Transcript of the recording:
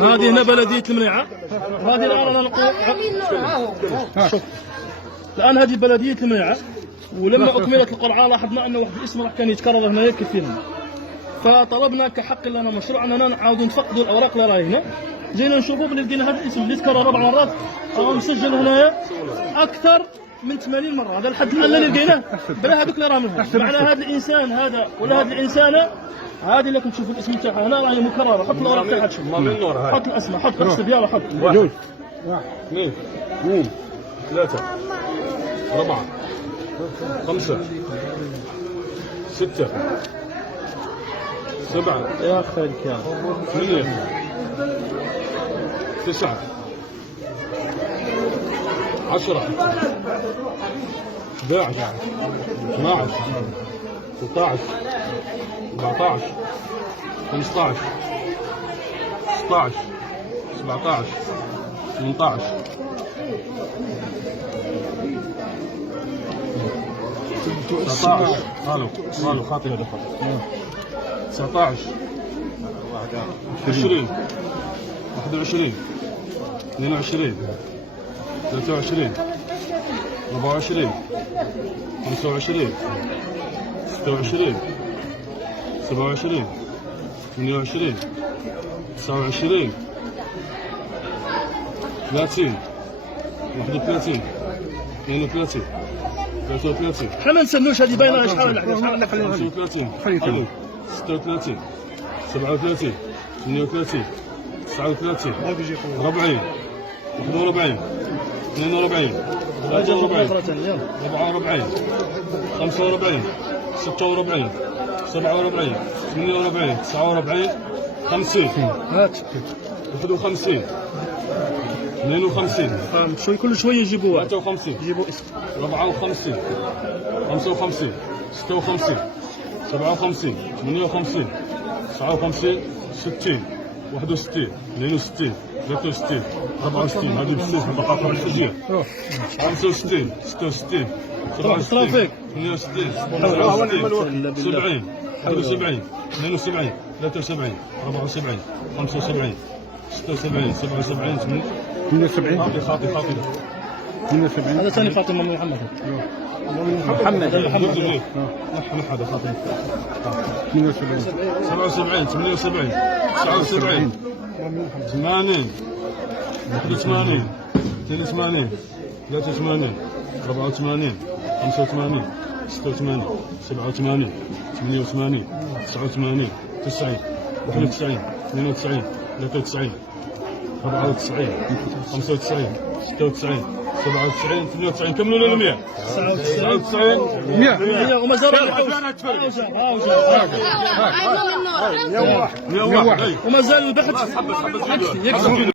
هذه هنا بلدية المنيعة. هذه الآن أنا نقول شوف الآن هذه بلدية المنيعة، ولما أكملت القرعة لاحظنا أن واحد الاسم راح كان يتكرر هنا كثيرا، فطلبنا كحق لنا مشروع أننا نعاودوا نفقدوا الأوراق اللي راهي هنا. جينا نشوفوا بلي لقينا هذا الاسم اللي تكرر 4 مرات أو مسجل هنايا أكثر من 80 مرة. هذا الحد الآن اللي لقيناه بلا هذوك اللي راه منهم. معنى هذا الإنسان هذا ولا هذه الإنسانة هذه اللي كنشوفوا الاسم تاعها هنا راهي مكررة. حط الأوراق تاعها تشوف، حط الأسماء، حط الاسم ديالها، حط 1 2 3 4 5 6 7 يا أخي الكلام 8 9 10 11 12 13 14 15 16 17 18 19 قالوا خاطئ هذا خاطئ 19 20 21 22 23 24 25 26 27 28 29 30 31 32 33 حنا ما نسنوش هذه باينة شحال ولا 35 36 37 38 39 40 41 42 43 44 45 46 47 48 49 50 51 52 شوي كل شوي يجيبوا واحد 53 يجيبوا اسم 54 55 56 57 58 59 60 61 62 63 64 هذه بسيط بقى 64 65 66 67 68 70 71 72 73 74 75 76 77 78 خاطئ 78. هذا ثاني فاطمة محمد محمد هذا خاطئ 72 77 78 79 80 81 82 83 84 85 86 87 88 89 90 91 92 93 94 95 96 97 98 كملوا لنا 100 99 100 وما زال وما زال البحث يكفي